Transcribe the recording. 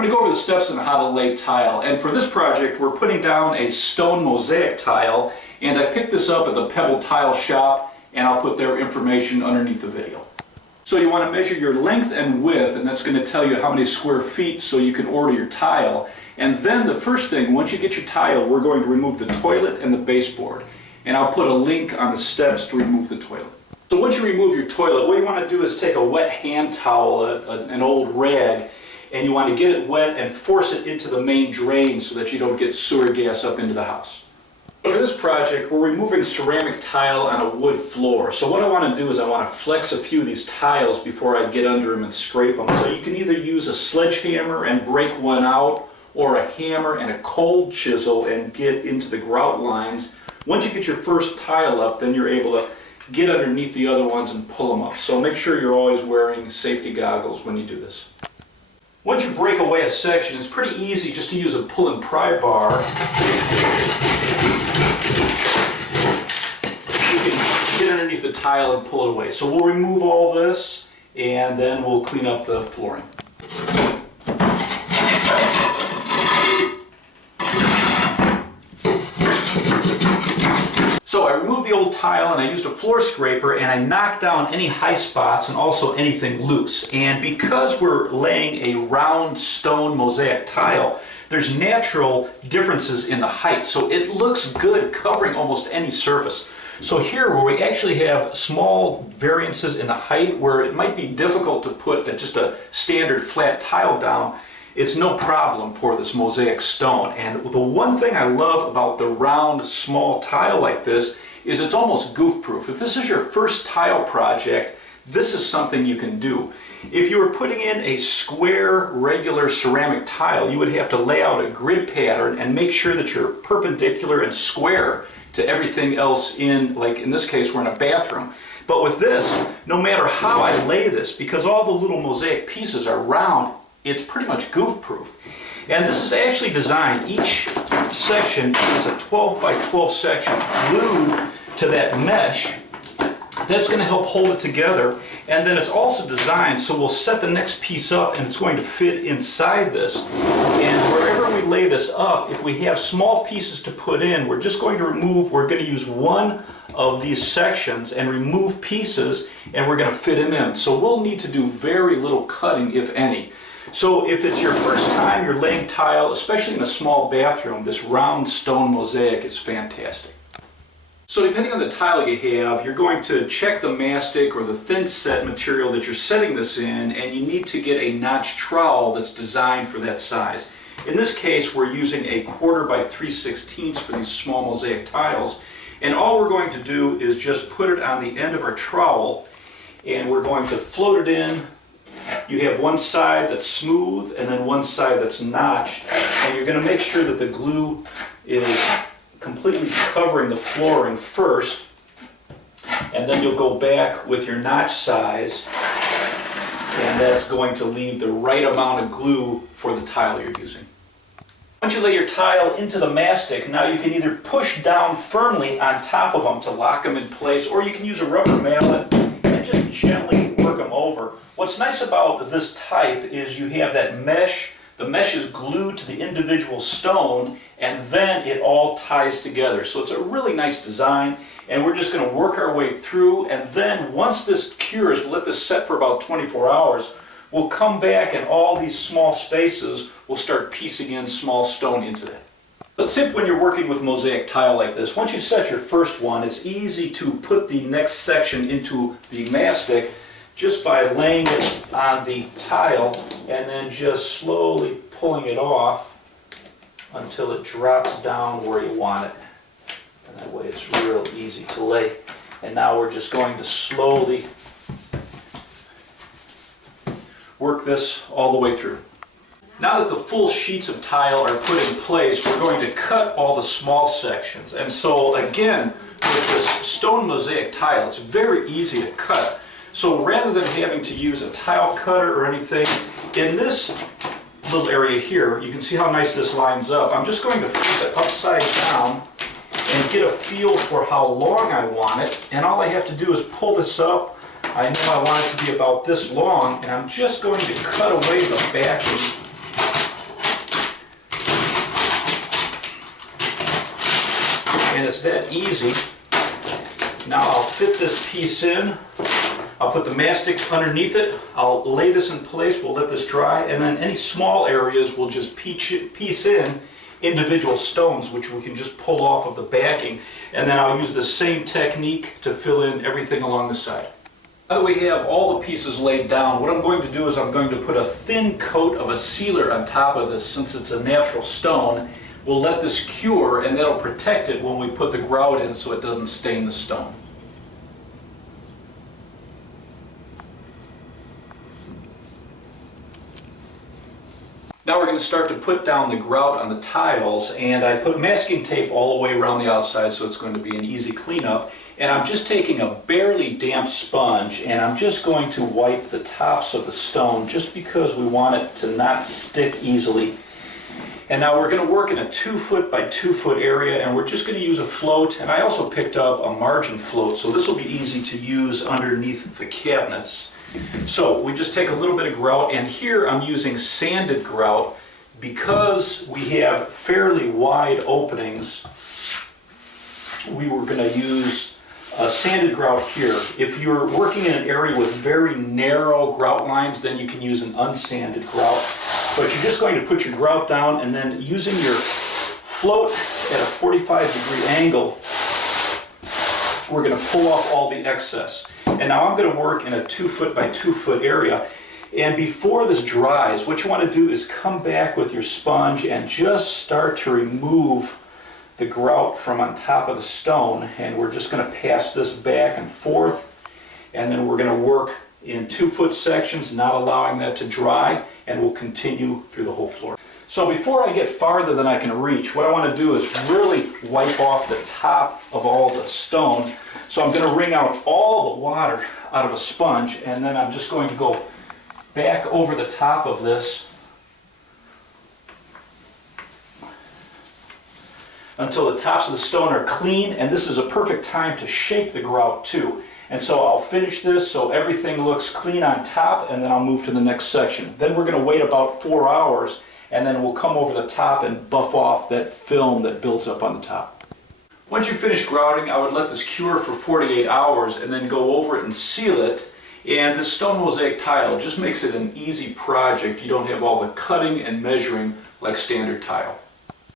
I'm going to go over the steps on how to lay tile, and for this project we're putting down a stone mosaic tile, and I picked this up at the Pebble Tile Shop, and I'll put their information underneath the video. So you want to measure your length and width, and that's going to tell you how many square feet so you can order your tile. And then the first thing, once you get your tile, we're going to remove the toilet and the baseboard, and I'll put a link on the steps to remove the toilet. So once you remove your toilet, what you want to do is take a wet hand towel, an old rag, and you want to get it wet and force it into the main drain so that you don't get sewer gas up into the house. For this project, we're removing ceramic tile on a wood floor. So what I want to do is I want to flex a few of these tiles before I get under them and scrape them. So you can either use a sledgehammer and break one out, or a hammer and a cold chisel and get into the grout lines. Once you get your first tile up, then you're able to get underneath the other ones and pull them up. So make sure you're always wearing safety goggles when you do this. Once you break away a section, it's pretty easy just to use a pull and pry bar. You can get underneath the tile and pull it away. So we'll remove all this and then we'll clean up the flooring. So I removed the old tile and I used a floor scraper and I knocked down any high spots and also anything loose. And because we're laying a round stone mosaic tile, there's natural differences in the height. So it looks good covering almost any surface. So here where we actually have small variances in the height where it might be difficult to put just a standard flat tile down, it's no problem for this mosaic stone. And the one thing I love about the round small tile like this is it's almost goof proof. If this is your first tile project, this is something you can do. If you were putting in a square regular ceramic tile, you would have to lay out a grid pattern and make sure that you're perpendicular and square to everything else in, like in this case we're in a bathroom. But with this, no matter how I lay this, because all the little mosaic pieces are round, it's pretty much goof proof. And this is actually designed, each section is a 12 by 12 section glued to that mesh. That's going to help hold it together. And then it's also designed so we'll set the next piece up and it's going to fit inside this. And wherever we lay this up, if we have small pieces to put in, we're just going to we're going to use one of these sections and remove pieces, and we're going to fit them in. So we'll need to do very little cutting, if any. So if it's your first time you're laying tile, especially in a small bathroom, this round stone mosaic is fantastic. So depending on the tile you have, you're going to check the mastic or the thin set material that you're setting this in, and you need to get a notch trowel that's designed for that size. In this case, we're using a 1/4 by 3/16 for these small mosaic tiles, and all we're going to do is just put it on the end of our trowel, and we're going to float it in. You have one side that's smooth and then one side that's notched, and you're going to make sure that the glue is completely covering the flooring first, and then you'll go back with your notch size, and that's going to leave the right amount of glue for the tile you're using. Once you lay your tile into the mastic, now you can either push down firmly on top of them to lock them in place, or you can use a rubber mallet and just gently work them over. What's nice about this type is you have that mesh. The mesh is glued to the individual stone, and then it all ties together. So it's a really nice design, and we're just going to work our way through, and then once this cures, we'll let this set for about 24 hours. We'll come back, and all these small spaces, we'll start piecing in small stone into that. The tip when you're working with mosaic tile like this, once you set your first one, it's easy to put the next section into the mastic just by laying it on the tile and then just slowly pulling it off until it drops down where you want it. And that way it's real easy to lay. And now we're just going to slowly work this all the way through. Now that the full sheets of tile are put in place, we're going to cut all the small sections. And so again, with this stone mosaic tile, it's very easy to cut. So rather than having to use a tile cutter or anything, in this little area here, you can see how nice this lines up. I'm just going to flip it upside down and get a feel for how long I want it. And all I have to do is pull this up. I know I want it to be about this long, and I'm just going to cut away the backing it's that easy. Now I'll fit this piece in. I'll put the mastic underneath it. I'll lay this in place. We'll let this dry, and then any small areas we'll just piece in individual stones, which we can just pull off of the backing, and then I'll use the same technique to fill in everything along the side. Now that we have all the pieces laid down, what I'm going to do is I'm going to put a thin coat of a sealer on top of this. Since it's a natural stone, we'll let this cure, and that'll protect it when we put the grout in so it doesn't stain the stone. Now we're going to start to put down the grout on the tiles, and I put masking tape all the way around the outside so it's going to be an easy cleanup. And I'm just taking a barely damp sponge and I'm just going to wipe the tops of the stone just because we want it to not stick easily. And now we're going to work in a 2 foot by 2 foot area, and we're just going to use a float, and I also picked up a margin float, so this will be easy to use underneath the cabinets. So we just take a little bit of grout, and here I'm using sanded grout because we have fairly wide openings. We were going to use sanded grout here. If you're working in an area with very narrow grout lines, then you can use an unsanded grout. But you're just going to put your grout down, and then using your float at a 45-degree angle, we're going to pull off all the excess. And now I'm going to work in a 2 foot by 2 foot area. And before this dries, what you want to do is come back with your sponge and just start to remove the grout from on top of the stone. And we're just going to pass this back and forth. And then we're going to work in 2 foot sections, not allowing that to dry, and we'll continue through the whole floor. So before I get farther than I can reach, what I want to do is really wipe off the top of all the stone. So I'm going to wring out all the water out of a sponge, and then I'm just going to go back over the top of this until the tops of the stone are clean, and this is a perfect time to shake the grout too. And so I'll finish this so everything looks clean on top, and then I'll move to the next section. Then we're going to wait about 4 hours, and then we'll come over the top and buff off that film that builds up on the top. Once you finish grouting, I would let this cure for 48 hours and then go over it and seal it. And the stone mosaic tile just makes it an easy project. You don't have all the cutting and measuring like standard tile.